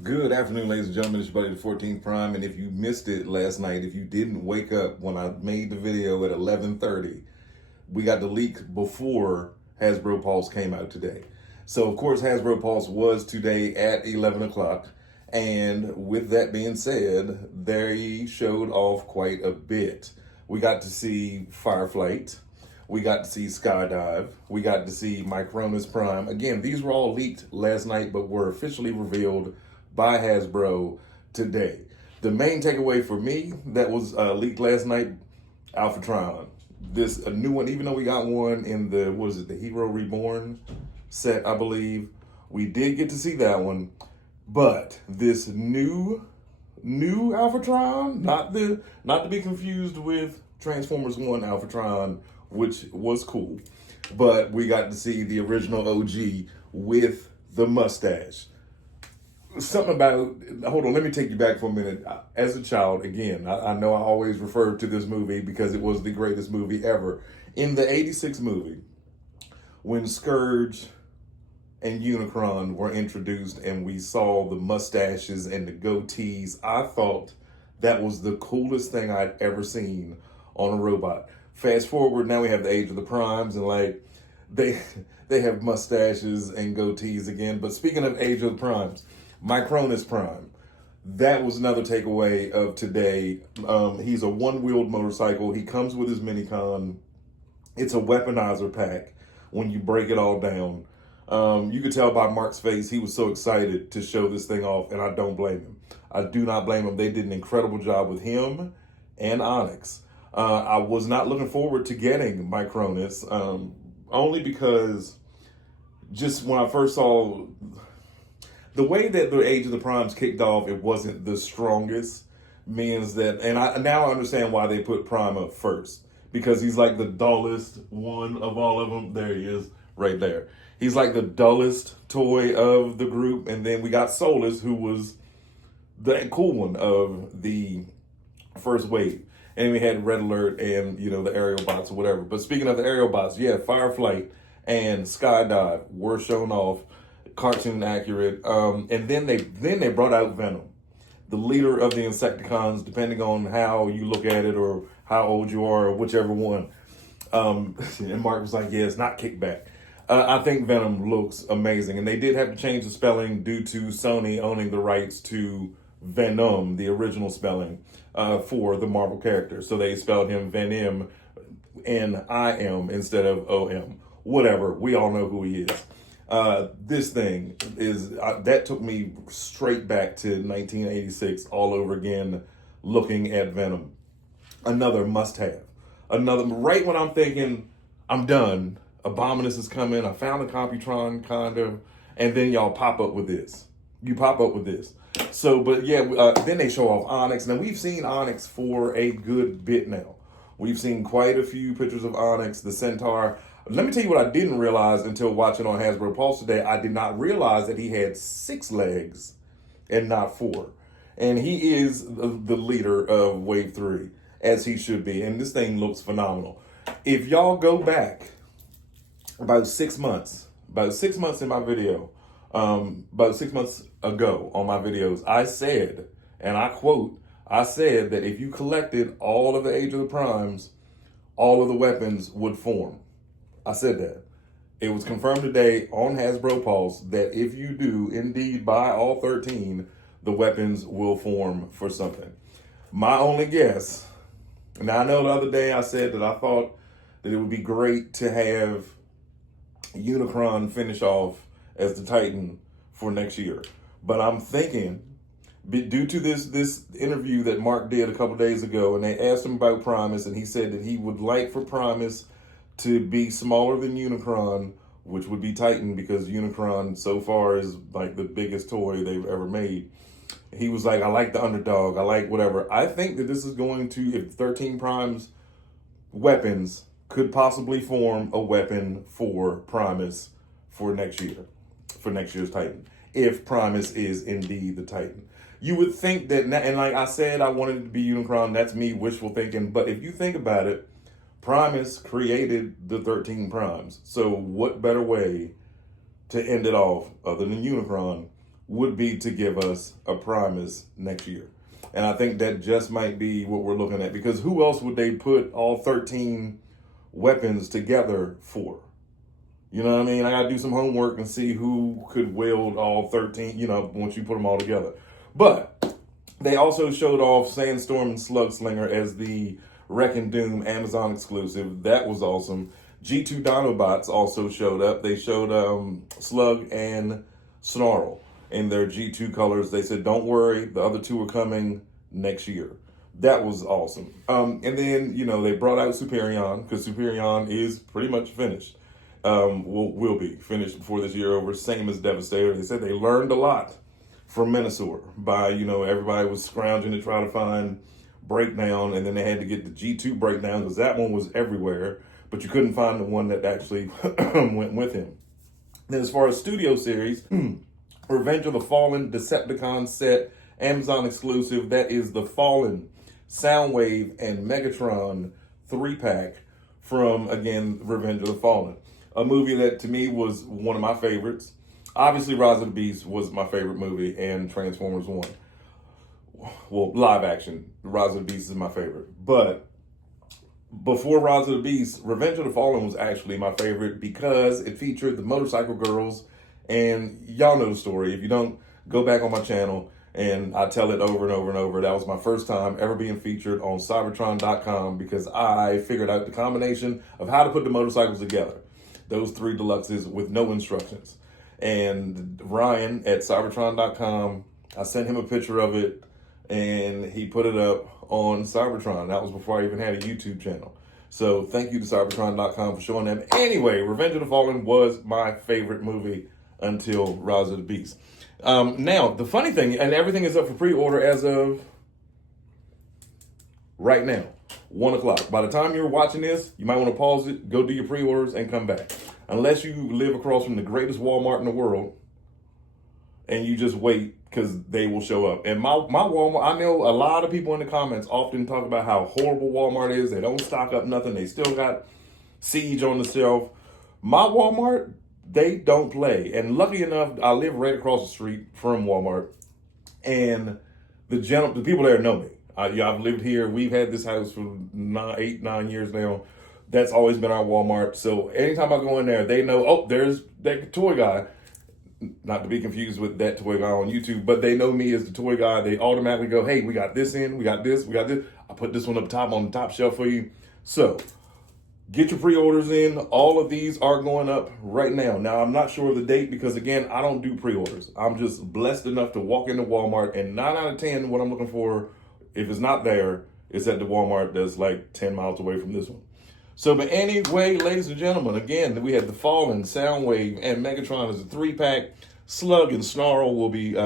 Good afternoon, ladies and gentlemen. It's your buddy, the 14th Prime. And if you missed it last night, if you didn't wake up when I made the video at 11:30, we got the leak before Hasbro Pulse came out today. So, of course, Hasbro Pulse was today at 11 o'clock. And with that being said, they showed off quite a bit. We got to see Fireflight. We got to see Skydive. We got to see Micronus Prime. Again, these were all leaked last night, but were officially revealed by Hasbro today. The main takeaway for me that was leaked last night, Alphatron. This a new one, even though we got one in the, the Hero Reborn set, I believe. We did get to see that one. But this new Alphatron, not to be confused with Transformers 1 Alphatron, which was cool. But we got to see the original OG with the mustache. Something about, hold on, let me take you back for a minute. As a child, again, I know I always refer to this movie because it was the greatest movie ever. In the 86 movie, when Scourge and Unicron were introduced and we saw the mustaches and the goatees, I thought that was the coolest thing I'd ever seen on a robot. Fast forward, now we have the Age of the Primes, and like they have mustaches and goatees again. But speaking of Age of the Primes, Micronus Prime, that was another takeaway of today. He's a one-wheeled motorcycle. He comes with his Minicon. It's a weaponizer pack when you break it all down. You could tell by Mark's face, he was so excited to show this thing off, and I don't blame him. I do not blame him. They did an incredible job with him and Onyx. I was not looking forward to getting Micronus, only because just when I first saw the way that the Age of the Primes kicked off, it wasn't the strongest, means that, and I now understand why they put Prime up first, because he's like the dullest one of all of them. There he is, right there. He's like the dullest toy of the group, and then we got Solus, who was the cool one of the first wave. And we had Red Alert and, you know, the aerial bots or whatever. But speaking of the aerial bots, yeah, Fireflight and Skydive were shown off, cartoon accurate. And then they brought out Venom, the leader of the Insecticons, depending on how you look at it or how old you are or whichever one. And Mark was like, yeah, it's not Kickback. I think Venom looks amazing. And they did have to change the spelling due to Sony owning the rights to Venom, the original spelling, for the Marvel character. So they spelled him Venom, N-I-M, instead of O-M. Whatever, we all know who he is. This thing is, that took me straight back to 1986 all over again, looking at Venom. Another must-have. Another, right when I'm thinking, I'm done, Abominus is coming, I found a Computron, kind of, and then y'all pop up with this. You pop up with this. So, but yeah, then they show off Onyx. Now, we've seen Onyx for a good bit now. We've seen quite a few pictures of Onyx, the Centaur. Let me tell you what I didn't realize until watching on Hasbro Pulse today. I did not realize that he had 6 legs and not 4. And he is the leader of Wave 3, as he should be. And this thing looks phenomenal. If y'all go back about 6 months in my video, about 6 months ago on my videos, I said, and I quote, I said that if you collected all of the Age of the Primes, all of the weapons would form. I said that. It was confirmed today on Hasbro Pulse that if you do indeed buy all 13, the weapons will form for something. My only guess, now I know the other day I said that I thought that it would be great to have Unicron finish off as the Titan for next year. But I'm thinking, due to this interview that Mark did a couple days ago, and they asked him about Primus, and he said that he would like for Primus to be smaller than Unicron, which would be Titan, because Unicron so far is like the biggest toy they've ever made. He was like, I like the underdog, I like whatever. I think that this is going to, if 13 Primes weapons could possibly form a weapon for Primus for next year, for next year's Titan, if Primus is indeed the Titan. You would think that, and like I said, I wanted it to be Unicron, that's me wishful thinking, but if you think about it, Primus created the 13 Primes. So what better way to end it off other than Unicron would be to give us a Primus next year. And I think that just might be what we're looking at, because who else would they put all 13 weapons together for? You know what I mean? I gotta do some homework and see who could wield all 13, once you put them all together. But they also showed off Sandstorm and Slugslinger as the Wreck and Doom Amazon exclusive. That was awesome. G2 Dinobots also showed up. They showed Slug and Snarl in their G2 colors. They said, don't worry, the other two are coming next year. That was awesome. And then, they brought out Superion, because Superion is pretty much finished. Will be finished before this year over, same as Devastator. They said they learned a lot from Menasor by, everybody was scrounging to try to find Breakdown, and then they had to get the G2 Breakdown, because that one was everywhere, but you couldn't find the one that actually went with him. Then as far as studio series, Revenge of the Fallen Decepticon set, Amazon exclusive. That is the Fallen, Soundwave, and Megatron 3-pack from, again, Revenge of the Fallen. A movie that to me was one of my favorites. Obviously, Rise of the Beast was my favorite movie, and Transformers 1. Well, live action, Rise of the Beast is my favorite. But before Rise of the Beast, Revenge of the Fallen was actually my favorite because it featured the motorcycle girls, and y'all know the story. If you don't, go back on my channel, and I tell it over and over and over. That was my first time ever being featured on Cybertron.com, because I figured out the combination of how to put the motorcycles together. Those 3 deluxes with no instructions. And Ryan at Cybertron.com, I sent him a picture of it, and he put it up on Cybertron. That was before I even had a YouTube channel. So thank you to Cybertron.com for showing them. Anyway, Revenge of the Fallen was my favorite movie until Rise of the Beast. Now, the funny thing, and everything is up for pre-order as of right now, 1 o'clock. By the time you're watching this, you might want to pause it, go do your pre-orders, and come back. Unless you live across from the greatest Walmart in the world, and you just wait, because they will show up. And my Walmart, I know a lot of people in the comments often talk about how horrible Walmart is. They don't stock up nothing. They still got Siege on the shelf. My Walmart, they don't play. And lucky enough, I live right across the street from Walmart. And the people there know me. I've lived here. We've had this house for 8, 9 years now. That's always been our Walmart. So anytime I go in there, they know, oh, there's that toy guy. Not to be confused with that toy guy on YouTube, but they know me as the toy guy. They automatically go, hey, we got this in, we got this, we got this. I put this one up top on the top shelf for you. So get your pre-orders in. All of these are going up right now. Now, I'm not sure of the date because, again, I don't do pre-orders. I'm just blessed enough to walk into Walmart, and 9 out of 10, what I'm looking for, if it's not there, it's at the Walmart that's like 10 miles away from this one. So, but anyway, ladies and gentlemen, again, we had the Fallen, Soundwave, and Megatron as a 3-pack. Slug and Snarl will be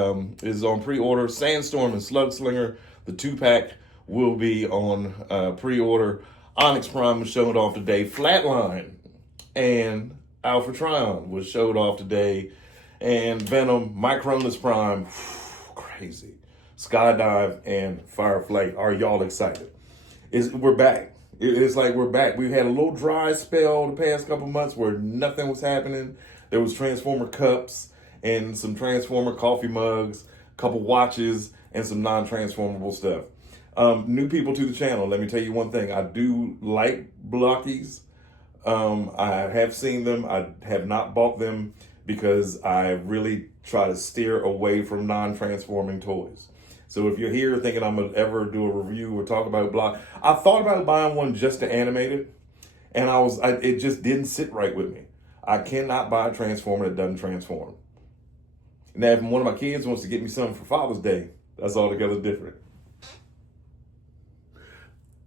is on pre-order. Sandstorm and Slugslinger, the 2-pack, will be on pre-order. Onyx Prime was showed off today. Flatline and Alpha Trion was showed off today. And Venom, Micronus Prime, crazy. Skydive and Fireflight. Are y'all excited? We're back. It's like we're back. We had a little dry spell the past couple months where nothing was happening. There was Transformer cups and some Transformer coffee mugs, a couple watches, and some non-transformable stuff. New people to the channel, let me tell you one thing. I do like blockies. I have seen them. I have not bought them because I really try to steer away from non-transforming toys. So if you're here thinking I'm gonna ever do a review or talk about block, I thought about buying one just to animate it, and it just didn't sit right with me. I cannot buy a Transformer that doesn't transform. Now, if one of my kids wants to get me something for Father's Day, that's altogether different.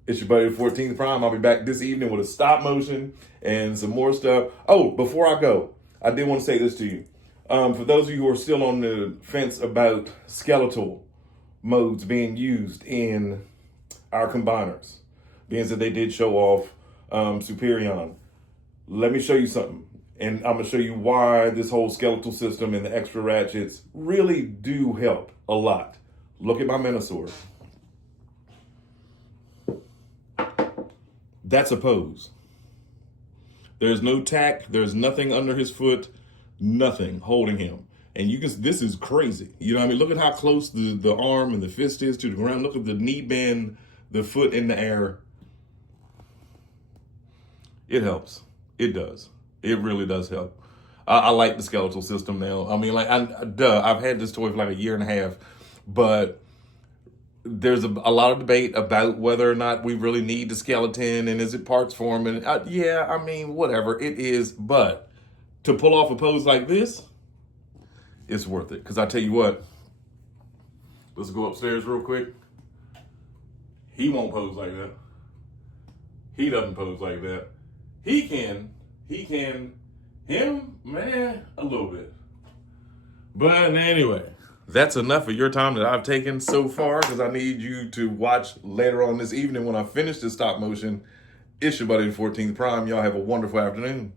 It's your buddy, the 14th Prime. I'll be back this evening with a stop motion and some more stuff. Oh, before I go, I did want to say this to you. For those of you who are still on the fence about skeletal modes being used in our combiners, being that they did show off Superion, let me show you something. And I'm going to show you why this whole skeletal system and the extra ratchets really do help a lot. Look at my Menasor. That's a pose. There's no tack. There's nothing under his foot. Nothing holding him. And you can, this is crazy. You know what I mean? Look at how close the arm and the fist is to the ground. Look at the knee bend, the foot in the air. It helps. It does. It really does help. I like the skeletal system now. I mean, like, I've had this toy for like a year and a half, but there's a lot of debate about whether or not we really need the skeleton and is it parts form. And yeah, I mean, whatever it is, but to pull off a pose like this, it's worth it. Because I tell you what, let's go upstairs real quick. He won't pose like that. He doesn't pose like that. He can, him, man, a little bit. But anyway, that's enough of your time that I've taken so far, because I need you to watch later on this evening when I finish the stop motion. It's your buddy, the 14th Prime. Y'all have a wonderful afternoon.